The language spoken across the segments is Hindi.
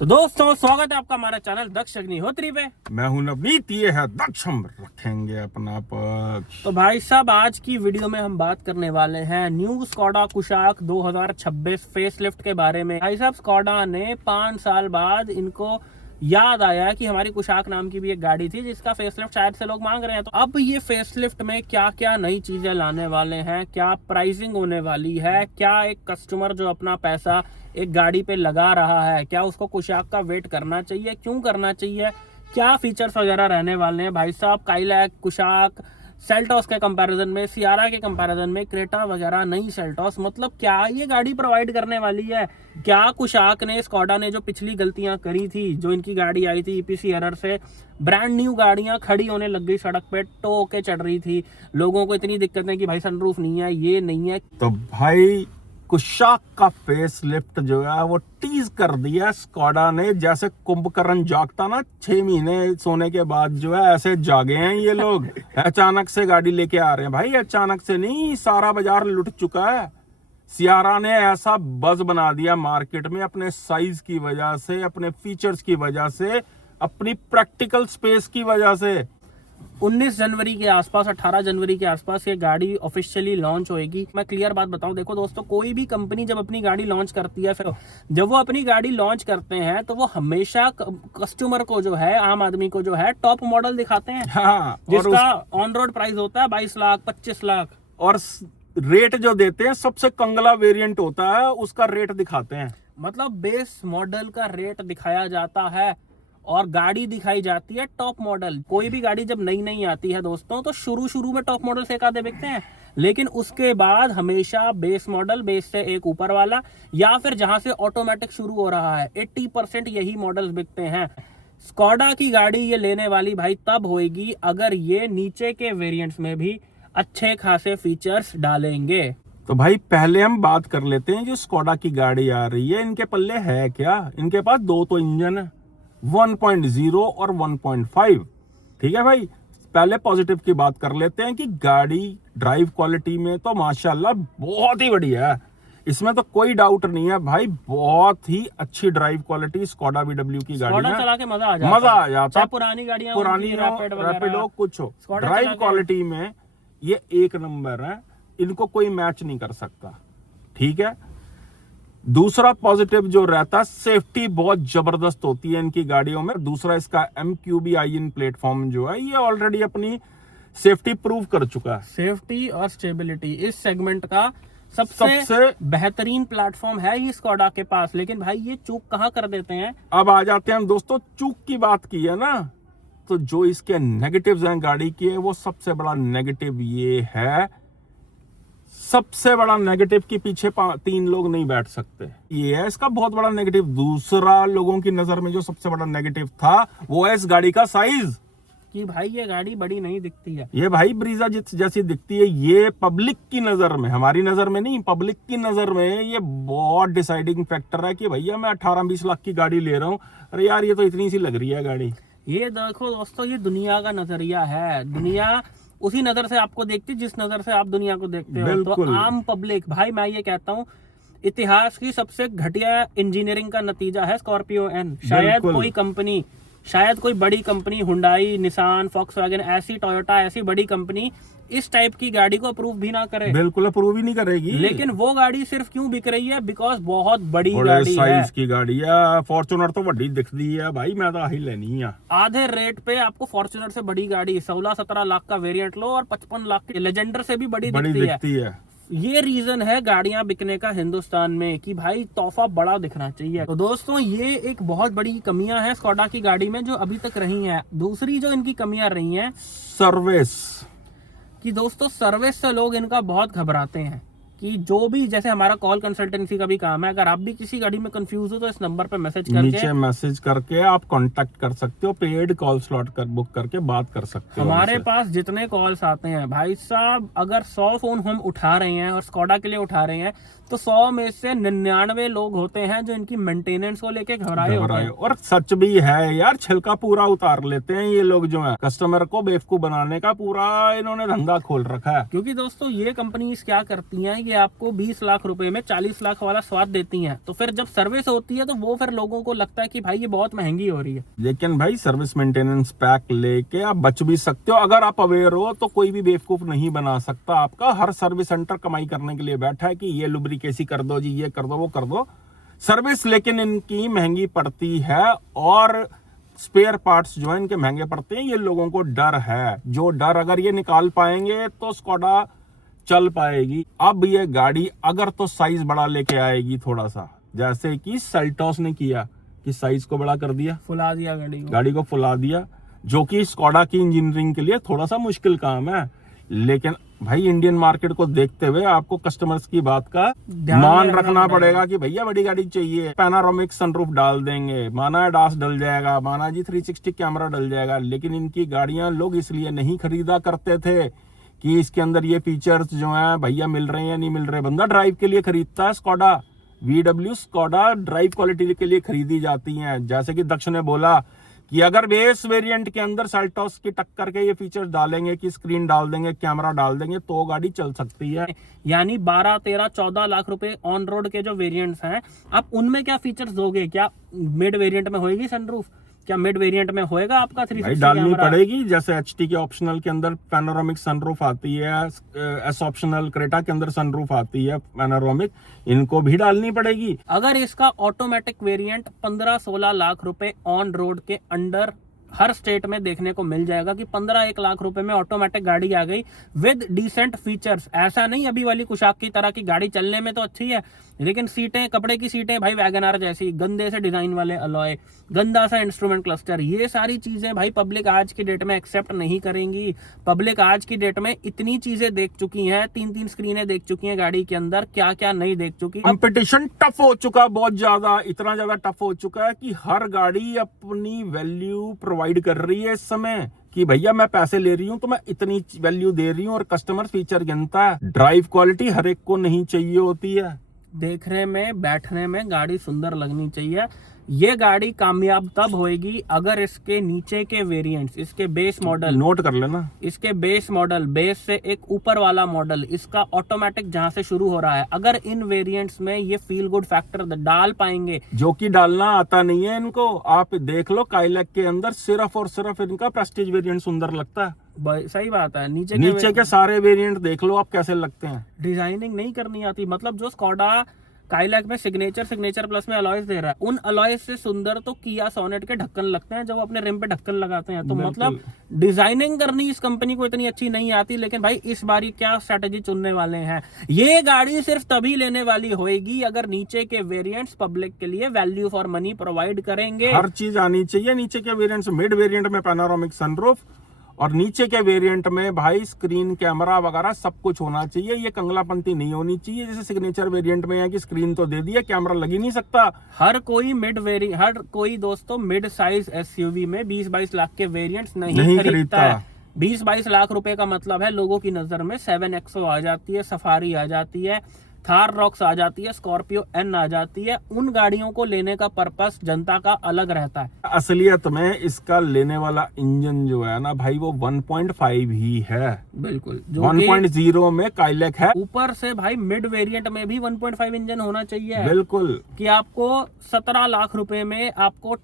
तो दोस्तों स्वागत है आपका हमारा चैनल दक्ष अग्निहोत्री पे। मैं हूं नवनीत, ये है दक्ष, हम रखेंगे अपना पक्ष। तो भाई साहब आज की वीडियो में हम बात करने वाले हैं न्यू स्कोडा कुशाक 2026 फेसलिफ्ट के बारे में। भाई साहब स्कोडा ने 5 साल बाद इनको याद आया कि हमारी कुशाक नाम की भी एक गाड़ी थी जिसका फेसलिफ्ट शायद से लोग मांग रहे हैं। तो अब ये फेसलिफ्ट में क्या क्या नई चीजें लाने वाले हैं, क्या प्राइसिंग होने वाली है, क्या एक कस्टमर जो अपना पैसा एक गाड़ी पे लगा रहा है क्या उसको कुशाक का वेट करना चाहिए, क्यों करना चाहिए, क्या फीचर्स वगैरह रहने वाले हैं। भाई साहब काइलैक, कुशाक, सेल्टॉस के कंपैरिजन में, सियारा के कंपैरिजन में, क्रेटा वगैरह नई सेल्टॉस, मतलब क्या ये गाड़ी प्रोवाइड करने वाली है। क्या कुशाक ने, स्कोडा ने जो पिछली गलतियां करी थी, जो इनकी गाड़ी आई थी ईपीसी एरर से, ब्रांड न्यू गाड़ियां खड़ी होने लग गई सड़क पे, टो के चढ़ रही थी, लोगों को इतनी दिक्कत है कि भाई सनरूफ नहीं है, ये नहीं है। तो भाई कुशाक का फेस लिफ्ट जो है वो टीज कर दिया स्कोडा ने, जैसे कुंभकर्ण जागता ना 6 महीने सोने के बाद, जो है ऐसे जागे हैं ये लोग। अचानक से गाड़ी लेके आ रहे हैं भाई, अचानक से नहीं, सारा बाजार लुट चुका है। सियारा ने ऐसा बज बना दिया मार्केट में अपने साइज की वजह से, अपने फीचर्स की वजह से, अपनी प्रैक्टिकल स्पेस की वजह से। 19 जनवरी के आसपास, 18 जनवरी के आसपास ये गाड़ी ऑफिशियली लॉन्च होएगी। मैं क्लियर बात बताऊं, देखो दोस्तों, कोई भी कंपनी जब अपनी गाड़ी लॉन्च करती है, फिर जब वो अपनी गाड़ी लॉन्च करते हैं तो वो हमेशा कस्टमर को जो है, आम आदमी को जो है, टॉप मॉडल दिखाते हैं। हाँ, जिसका ऑन रोड प्राइस होता है 22 लाख, 25 लाख, और रेट जो देते हैं सबसे कंगला वेरिएंट होता है, उसका रेट दिखाते हैं। मतलब बेस मॉडल का रेट दिखाया जाता है और गाड़ी दिखाई जाती है टॉप मॉडल। कोई भी गाड़ी जब नई नई आती है दोस्तों, तो शुरू में टॉप मॉडल से एक आधे बिकते हैं, लेकिन उसके बाद हमेशा बेस मॉडल, बेस से एक ऊपर वाला, या फिर जहां से ऑटोमेटिक शुरू हो रहा है, 80% यही मॉडल्स बिकते हैं। स्कोडा की गाड़ी ये लेने वाली भाई तब होएगी अगर ये नीचे के वेरिएंट्स में भी अच्छे खासे फीचर्स डालेंगे। तो भाई पहले हम बात कर लेते हैं जो स्कोडा की गाड़ी आ रही है, इनके पल्ले है क्या। इनके पास 2 तो इंजन है, 1.0 और 1.5। ठीक है भाई, पहले पॉजिटिव की बात कर लेते हैं कि गाड़ी ड्राइव क्वालिटी में तो माशाल्लाह बहुत ही बढ़िया है, इसमें तो कोई डाउट नहीं है भाई। बहुत ही अच्छी ड्राइव क्वालिटी स्कोडा बीडब्ल्यू की गाड़ी है, चला के मजा आ जाता चाहे पुरानी गाड़ियां, पुरानी रैपिड हो, कुछ हो, ड्राइव क्वालिटी में ये एक नंबर है, इनको कोई मैच नहीं कर सकता। ठीक है, दूसरा पॉजिटिव जो रहता है, सेफ्टी बहुत जबरदस्त होती है इनकी गाड़ियों में। दूसरा इसका MQB-IN प्लेटफॉर्म जो है, ये ऑलरेडी अपनी सेफ्टी प्रूव कर चुका है। सेफ्टी और स्टेबिलिटी इस सेगमेंट का सबसे बेहतरीन प्लेटफॉर्म है ये स्कोडा के पास। लेकिन भाई ये चूक कहाँ कर देते हैं। अब आ जाते हैं दोस्तों, चूक की बात की है ना, तो जो इसके नेगेटिव्स हैं गाड़ी के, वो सबसे बड़ा नेगेटिव ये है, सबसे बड़ा नेगेटिव के पीछे 3 लोग नहीं बैठ सकते, ये है इसका बहुत बड़ा नेगेटिव। दूसरा लोगों की नजर में जो सबसे बड़ा नेगेटिव था वो है इस गाड़ी का साइज, कि भाई ये गाड़ी बड़ी नहीं दिखती है। ये भाई ब्रीजा जैसी दिखती है। ये पब्लिक की नजर में, हमारी नजर में नहीं, पब्लिक की नजर में ये बहुत डिसाइडिंग फैक्टर है कि भैया मैं 18-20 लाख की गाड़ी ले रहा हूँ, अरे यार ये तो इतनी सी लग रही है गाड़ी। ये देखो दोस्तों, ये दुनिया का नजरिया है। दुनिया उसी नजर से आपको देखती है जिस नजर से आप दुनिया को देखते हो। तो आम पब्लिक, भाई मैं ये कहता हूँ, इतिहास की सबसे घटिया इंजीनियरिंग का नतीजा है स्कॉर्पियो एन। शायद कोई बड़ी कंपनी, हुंडई, निसान, फॉक्सवैगन, ऐसी टोयोटा, ऐसी बड़ी कंपनी इस टाइप की गाड़ी को अप्रूव भी ना करे। बिल्कुल अप्रूव ही नहीं करेगी। लेकिन वो गाड़ी सिर्फ क्यों बिक रही है, बिकॉज बहुत बड़ी गाड़ी साइज की गाड़ी है। फॉर्च्यूनर तो बड़ी दिखती है भाई, मैं तो ही लेनी है। आधे रेट पे आपको फॉर्च्यूनर से बड़ी गाड़ी 16-17 लाख का वेरिएंट लो और 55 लाख की लेजेंडर से भी बड़ी दिखती है। ये रीजन है गाड़ियां बिकने का हिंदुस्तान में, कि भाई तोहफा बड़ा दिखना चाहिए। तो दोस्तों ये एक बहुत बड़ी कमियां हैं स्कोडा की गाड़ी में जो अभी तक रही हैं। दूसरी जो इनकी कमियां रही हैं, सर्विस, कि दोस्तों सर्विस से लोग इनका बहुत घबराते हैं। कि जो भी, जैसे हमारा कॉल कंसल्टेंसी का भी काम है, अगर आप भी किसी गाड़ी में कंफ्यूज हो तो इस नंबर पे नीचे मैसेज करके आप कांटेक्ट कर सकते हो, पेड कॉल स्लॉट बुक करके बात कर सकते हो। हमारे पास जितने कॉल्स आते हैं भाई साहब, अगर 100 फोन हम उठा रहे हैं और स्कोडा के लिए उठा रहे हैं, तो 100 में से 99 लोग होते हैं जो इनकी मेंटेनेंस को लेके घबराए होते हैं। और सच भी है यार, छिलका पूरा उतार लेते हैं ये लोग जो है, कस्टमर को बेवकूफ बनाने का पूरा इन्होंने धंधा खोल रखा है। क्योंकि दोस्तों ये कंपनीज क्या करती हैं, कि आपको 20 लाख रुपए में 40 लाख वाला स्वाद देती हैं, तो फिर जब सर्विस होती है तो वो फिर लोगों को लगता है कि भाई ये बहुत महंगी हो रही है। लेकिन भाई सर्विस मेंटेनेंस पैक लेके आप बच भी सकते हो अगर आप अवेयर हो, तो कोई भी बेवकूफ नहीं बना सकता आपका। हर सर्विस सेंटर कमाई करने के लिए बैठा है कि ये लुब्रिकेसी कर दो जी, ये कर दो, वो कर दो सर्विस, लेकिन इनकी महंगी पड़ती है और स्पेयर पार्ट्स जो है इनके महंगे पड़ते हैं। ये लोगों को डर है, जो डर अगर ये निकाल पाएंगे तो स्कोडा चल पाएगी। अब ये गाड़ी अगर तो साइज बड़ा लेके आएगी थोड़ा सा, जैसे कि सेल्टोस ने किया कि साइज को बड़ा कर दिया, फुला दिया गाड़ी को फुला दिया, जो कि स्कोडा की इंजीनियरिंग के लिए थोड़ा सा मुश्किल काम है। लेकिन भाई इंडियन मार्केट को देखते हुए आपको कस्टमर्स की बात का मान रखना पड़ेगा कि भैया बड़ी गाड़ी चाहिए, पैनारोमिक सनरूफ डाल देंगे, माना एडास डल जाएगा, माना जी 360 कैमरा डल जाएगा। लेकिन इनकी गाड़ियां लोग इसलिए नहीं खरीदा करते थे कि इसके अंदर ये फीचर्स जो है भैया मिल रहे हैं या नहीं मिल रहे। बंदा ड्राइव के लिए खरीदता है Skoda, VW Skoda drive quality के लिए खरीदी जाती हैं। जैसे कि दक्ष ने बोला कि अगर बेस वेरिएंट के अंदर सेल्टोस की टक्कर के ये फीचर्स डालेंगे कि स्क्रीन डाल देंगे, कैमरा डाल देंगे, तो गाड़ी चल सकती है। यानी 12, 13, 14 लाख रुपए ऑन रोड के जो वेरिएंट्स हैं, आप उनमें क्या फीचर्स दोगे? क्या मिड वेरिएंट में होएगी सनरूफ? क्या मिड वेरिएंट में होएगा आपका 360 डालनी पड़ेगी। जैसे HT के ऑप्शनल के अंदर पैनोरामिक सनरूफ आती है, एस ऑप्शनल क्रेटा के अंदर सनरूफ आती है पैनोरामिक, इनको भी डालनी पड़ेगी। अगर इसका ऑटोमेटिक वेरिएंट 15-16 लाख रुपए ऑन रोड के अंडर हर स्टेट में देखने को मिल जाएगा कि 15-1 लाख रुपए में ऑटोमेटिक गाड़ी आ गई विद डिसेंट फीचर्स। ऐसा नहीं अभी वाली कुशाक की तरह की गाड़ी चलने में तो अच्छी है, लेकिन सीटें, कपड़े की सीटें भाई वैगनआर जैसी, गंदे से डिजाइन वाले अलॉय, गंदा सा इंस्ट्रूमेंट क्लस्टर, ये सारी चीजें भाई पब्लिक आज की डेट में एक्सेप्ट नहीं करेंगी। पब्लिक आज की डेट में इतनी चीजें देख चुकी है, 3-3 स्क्रीनें देख चुकी है गाड़ी के अंदर, क्या क्या नहीं देख चुकी। कंपटीशन टफ हो चुका, बहुत ज्यादा, इतना ज्यादा टफ हो चुका है कि हर गाड़ी अपनी वैल्यू प्रोवाइड कर रही है इस समय कि भैया मैं पैसे ले रही हूं तो मैं इतनी वैल्यू दे रही हूं, और कस्टमर फीचर गिनता है। ड्राइव क्वालिटी हर एक को नहीं चाहिए होती है। देखने में, बैठने में गाड़ी सुंदर लगनी चाहिए। ये गाड़ी कामयाब तब होएगी अगर इसके नीचे के वेरिएंट्स, इसके बेस मॉडल, नोट कर लेना, इसके बेस मॉडल, बेस से एक ऊपर वाला मॉडल, इसका ऑटोमेटिक जहां से शुरू हो रहा है, अगर इन वेरिएंट्स में ये फील गुड फैक्टर डाल पाएंगे, जो कि डालना आता नहीं है इनको। आप देख लो काइलैक के अंदर सिर्फ और सिर्फ इनका प्रेस्टीज वेरिएंट सुंदर लगता है। सही बात है। नीचे के सारे वेरिएंट देख लो आप कैसे लगते हैं। डिजाइनिंग नहीं करनी आती। मतलब जो स्कोडा काइलैक में सिग्नेचर प्लस में अलॉयज दे रहा है, उन अलॉयज से सुंदर तो किया सोनेट के ढक्कन लगते हैं जब अपने रिम पे ढक्कन लगाते हैं। तो मतलब डिजाइनिंग करनी इस कंपनी को इतनी अच्छी नहीं आती। लेकिन भाई इस बारी क्या स्ट्रेटेजी चुनने वाले हैं, ये गाड़ी सिर्फ तभी लेने वाली होएगी अगर नीचे के वेरिएंट्स पब्लिक के लिए वैल्यू फॉर मनी प्रोवाइड करेंगे। हर चीज आनी चाहिए नीचे के वेरिएंट्स। मिड वेरिएंट में पैनोरामिक सनरूफ और नीचे के वेरिएंट में भाई स्क्रीन कैमरा वगैरह सब कुछ होना चाहिए। ये कंगलापंती नहीं होनी चाहिए जैसे सिग्नेचर वेरिएंट में है कि स्क्रीन तो दे दिया, कैमरा लग ही नहीं सकता। हर कोई दोस्तों मिड साइज SUV में 20-22 लाख के वेरिएंट्स नहीं खरीदता है। 20-22 लाख रुपए का मतलब है लोगों की नजर में 7XO आ जाती है, सफारी आ जाती है, थार रॉक्स आ जाती है, स्कॉर्पियो N आ जाती है। उन गाड़ियों को लेने का पर्पस जनता का अलग रहता है। असलियत में इसका लेने वाला इंजन जो है ना भाई वो 1.5 ही है। बिल्कुल, 1.0 में काइलैक है। ऊपर से भाई मिड वेरिएंट में भी 1.5 इंजन होना चाहिए। बिल्कुल, कि आपको 17 लाख रुपए में आपको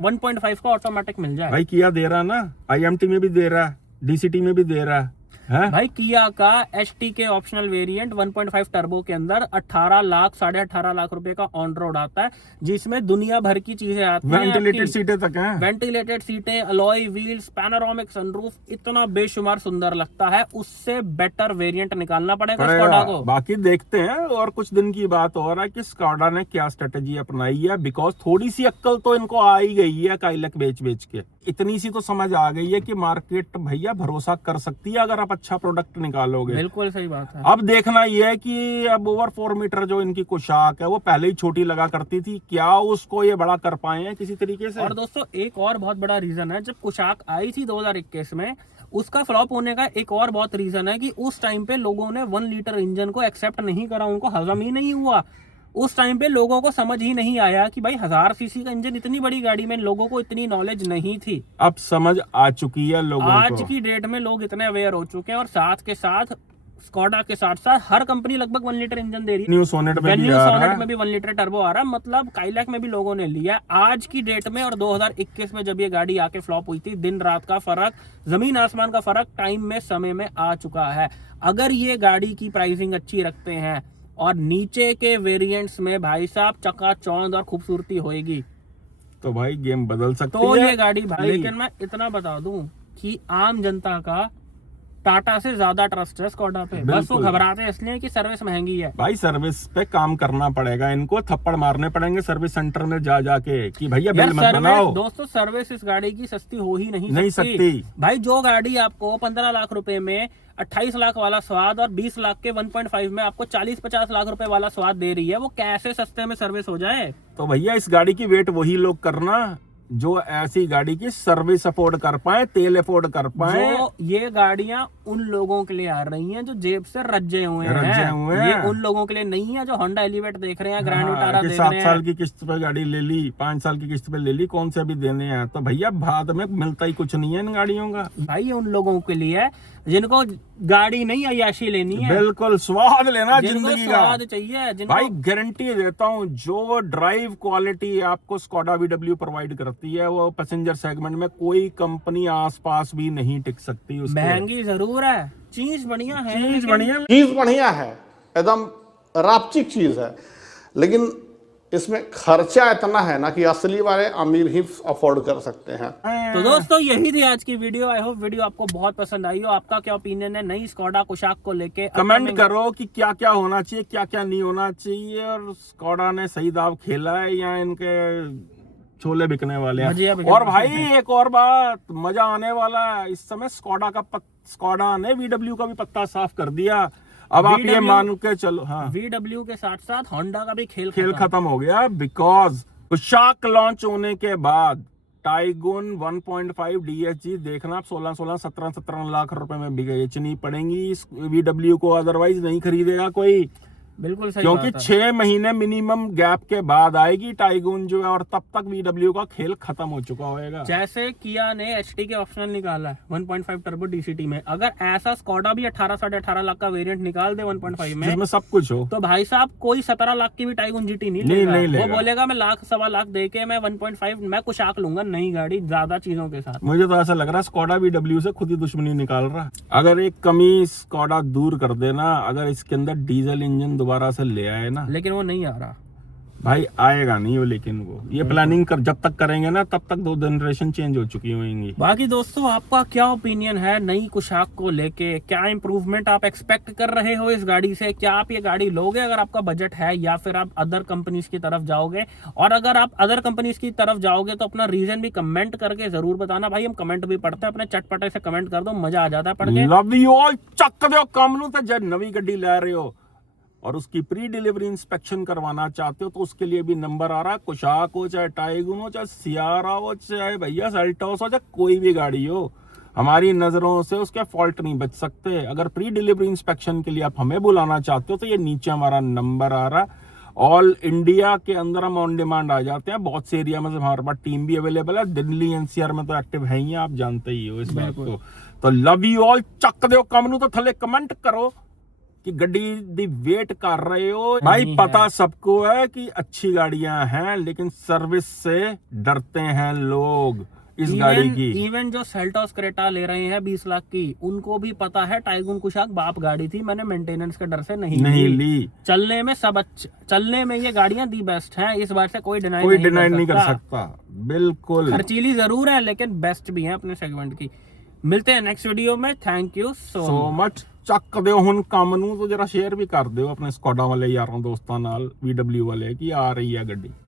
1.5 का ऑटोमेटिक मिल जाए। भाई किया दे रहा ना, IMT में भी दे रहा है, DCT में भी दे रहा है। भाई किया का HT के ऑप्शनल वेरिएंट 1.5 टर्बो के अंदर 18 लाख 18.5 लाख रुपए का ऑन रोड आता है, जिसमें दुनिया भर की चीजें आती हैं। वेंटिलेटेड सीटें तक हैं, वेंटिलेटेड सीटें, अलॉय व्हील्स, पैनोरामिक सनरूफ, इतना बेशुमार सुंदर लगता है। उससे बेटर वेरिएंट निकालना पड़ेगा स्कोडा को। बाकी देखते हैं, और कुछ दिन की बात हो रहा है कि स्कोडा ने क्या स्ट्रेटेजी अपनाई है। बिकॉज थोड़ी सी अक्कल तो इनको आ ही गई है काइलैक बेच के। इतनी सी तो समझ आ गई है कि मार्केट भैया भरोसा कर सकती है अगर आप अच्छा प्रोडक्ट निकालोगे। बिल्कुल सही बात है। अब देखना यह है कि अब ओवर 4 मीटर जो इनकी कुशाक है वो पहले ही छोटी लगा करती थी, क्या उसको ये बड़ा कर पाए हैं किसी तरीके से। और दोस्तों एक और बहुत बड़ा रीजन है, जब कुशाक आई थी 2021 में, उसका फ्लॉप होने का एक और बहुत रीजन है कि उस टाइम पे लोगों ने 1 लीटर इंजन को एक्सेप्ट नहीं करा, उनको हजम ही नहीं हुआ। उस टाइम पे लोगों को समझ ही नहीं आया कि भाई 1000 सीसी का इंजन इतनी बड़ी गाड़ी में, लोगों को इतनी नॉलेज नहीं थी। अब समझ आ चुकी है लोगों को। आज की डेट में लोग इतने अवेयर हो चुके हैं, और साथ के साथ स्कॉडा के साथ साथ हर कंपनी लगभग 1 लीटर इंजन दे रही है। न्यू सोनेट में भी न्यू आ रहा सोनेट है। में भी 1 लीटर टर्बो आ रहा है, मतलब काइलैक में भी लोगों ने लिया है। आज की डेट में और 2021 में जब ये गाड़ी आके फ्लॉप हुई थी, दिन रात का फर्क, जमीन आसमान का फर्क टाइम में, समय में आ चुका है। अगर ये गाड़ी की प्राइसिंग अच्छी रखते हैं और नीचे के वेरिएंट्स में भाई साहब चकाचौंध और खूबसूरती होएगी, तो भाई गेम बदल सकती तो है ये गाड़ी भाई। लेकिन मैं इतना बता दूं कि आम जनता का टाटा से ज्यादा ट्रस्ट है स्कॉडा पे। बस वो बिल्कुल। घबराते हैं इसलिए कि सर्विस महंगी है। भाई सर्विस पे काम करना पड़ेगा, इनको थप्पड़ मारने पड़ेंगे सर्विस सेंटर में जा जाके कि भैया बिल मत बनाओ। दोस्तों सर्विस इस गाड़ी की सस्ती हो ही नहीं नहीं सकती। भाई जो गाड़ी आपको 15 लाख रुपए में 28 लाख वाला स्वाद और 20 लाख के 1.5 में आपको 40-50 लाख रुपए वाला स्वाद दे रही है, वो कैसे सस्ते में सर्विस हो जाए? तो भैया इस गाड़ी की वेट वही लोग करना जो ऐसी गाड़ी की सर्विस अफोर्ड कर पाए, तेल अफोर्ड कर पाए। जो ये गाड़ियां उन लोगों के लिए आ रही हैं जो जेब से रज्जे हुए हैं। ये उन लोगों के लिए नहीं है जो होंडा एलिवेट देख रहे हैं, ग्रैंड विटारा देख रहे हैं। 7 साल की किस्त पे गाड़ी ले ली, 5 साल की किस्त पे ले ली, कौन से भी देने हैं। तो भैया बाद में मिलता ही कुछ नहीं है इन गाड़ियों का। भाई ये उन लोगों के लिए है जिनको गाड़ी नहीं अय्याशी लेनी है, बिल्कुल स्वाद लेना जिनको जिंदगी का। स्वाद चाहिए, जिनको भाई गारंटी देता हूँ जो ड्राइव क्वालिटी आपको स्कॉडा VW प्रोवाइड करती है, वो पैसेंजर सेगमेंट में कोई कंपनी आसपास भी नहीं टिक सकती उसके। महंगी जरूर है, चीज बढ़िया है, चीज लेकिन बढ़िया। चीज बढ़िया है, एकदम रापचिक चीज है, लेकिन इसमें खर्चा इतना है ना कि असली वाले अमीर ही अफोर्ड कर सकते हैं। तो दोस्तों यही थी आज की वीडियो। आई होप वीडियो आपको बहुत पसंद आई हो। आपका क्या ओपिनियन है नई स्कॉडा कुशाक को लेके? कमेंट करो कि क्या क्या होना चाहिए, क्या क्या नहीं होना चाहिए, और स्कॉडा ने सही दाव खेला है या इनके छोले बिकने वाले भजिया हैं। बिकने और वाले भाई एक और बात, मजा आने वाला है इस समय। स्कॉडा ने VW का भी पत्ता साफ कर दिया। अब आप ये मान के चलो, हाँ, VW के साथ साथ होंडा का भी खेल खत्म हो गया। बिकॉज कुशाक लॉन्च होने के बाद टाइगुन 1.5 DSG देखना, आप 16-17 लाख रुपए में बेचनी पड़ेंगी VW को, अदरवाइज नहीं खरीदेगा कोई। बिल्कुल सही क्योंकि बात है। 6 महीने मिनिमम गैप के बाद आएगी टाइगुन जो है, और तब तक VW का खेल खत्म हो चुका होगा। जैसे किया ने HT के ऑप्शनल निकाला है 1.5 टर्बो DCT में, अगर ऐसा स्कॉडा भी 18-18.5 लाख का वेरिएंट निकाल दे 1.5 में, जिसमें सब कुछ हो, तो भाई साहब कोई 17 लाख की भी टाइगुन GT नहीं लेगा। वो बोलेगा मैं लाख सवा लाख दे के मैं 1.5 मैं कुशाक लूंगा, नई गाड़ी ज्यादा चीजों के साथ। मुझे तो ऐसा लग रहा है स्कॉडा VW से खुद ही दुश्मनी निकाल रहा है। अगर एक कमी स्कॉडा दूर कर देना, अगर इसके अंदर डीजल इंजन दोबारा से ले आए ना, लेकिन वो नहीं आ रहा भाई, आएगा नहीं वो। लेकिन वो ये प्लानिंग कर जब तक करेंगे ना, तब तक 2 जनरेशन चेंज हो चुकी होंगी। बाकी दोस्तों आपका क्या ओपिनियन है नई कुशाक को लेके? क्या इंप्रूवमेंट आप एक्सपेक्ट कर रहे हो इस गाड़ी से? क्या आप ये गाड़ी लोगे अगर आपका बजट है, या फिर आप अदर कंपनीज की तरफ जाओगे? और अगर आप अदर कंपनीज की तरफ जाओगे तो अपना रीजन भी कमेंट करके जरूर बताना। भाई हम कमेंट भी पढ़ते हैं, अपने चटपटे से कमेंट कर दो, मजा आ जाता है पढ़ के। Love you all. चक दो कम नू तो जब नवी गड्डी ले रहे हो और उसकी प्री डिलीवरी इंस्पेक्शन करवाना चाहते हो, तो उसके लिए भी नंबर आ रहा है। कुशाक हो, चाहे टाइगुन हो, चाहे सियारा हो, चाहे भैया सेल्टोस हो, चाहे कोई भी गाड़ी हो, हमारी नजरों से उसके फॉल्ट नहीं बच सकते। अगर प्री डिलीवरी इंस्पेक्शन के लिए आप हमें बुलाना चाहते हो तो ये नीचे हमारा नंबर आ रहा है। ऑल इंडिया के अंदर हम ऑन डिमांड आ जाते हैं। बहुत से एरिया में हमारे पास टीम भी अवेलेबल है। दिल्ली NCR में तो एक्टिव है ही, आप जानते ही हो इस बात को। तो लव यू ऑल। चक दो कम नू तो थले कमेंट करो कि गड्डी दी वेट कर रहे हो। भाई पता सबको है कि अच्छी गाड़ियां हैं, लेकिन सर्विस से डरते हैं लोग इस गाड़ी की। इवन जो सेल्टोस क्रेटा ले रहे हैं 20 लाख की, उनको भी पता है टाइगुन कुशाक बाप गाड़ी थी, मैंने मेंटेनेंस के डर से नहीं ली। चलने में सब चलने में ये गाड़ियां दी बेस्ट हैं, इस बात से कोई डिनाई नहीं कर सकता। बिल्कुल खर्चीली जरूर है लेकिन बेस्ट भी है अपने सेगमेंट की। मिलते हैं नेक्स्ट वीडियो में। Thank you so much. ਚੱਕ ਦਿਓ ਹੁਣ ਕੰਮ ਨੂੰ, तो जरा शेयर भी कर ਦਿਓ अपने स्कॉडा वाले यारों दोस्तों नाल, VW वाले की आ रही है गड्डी।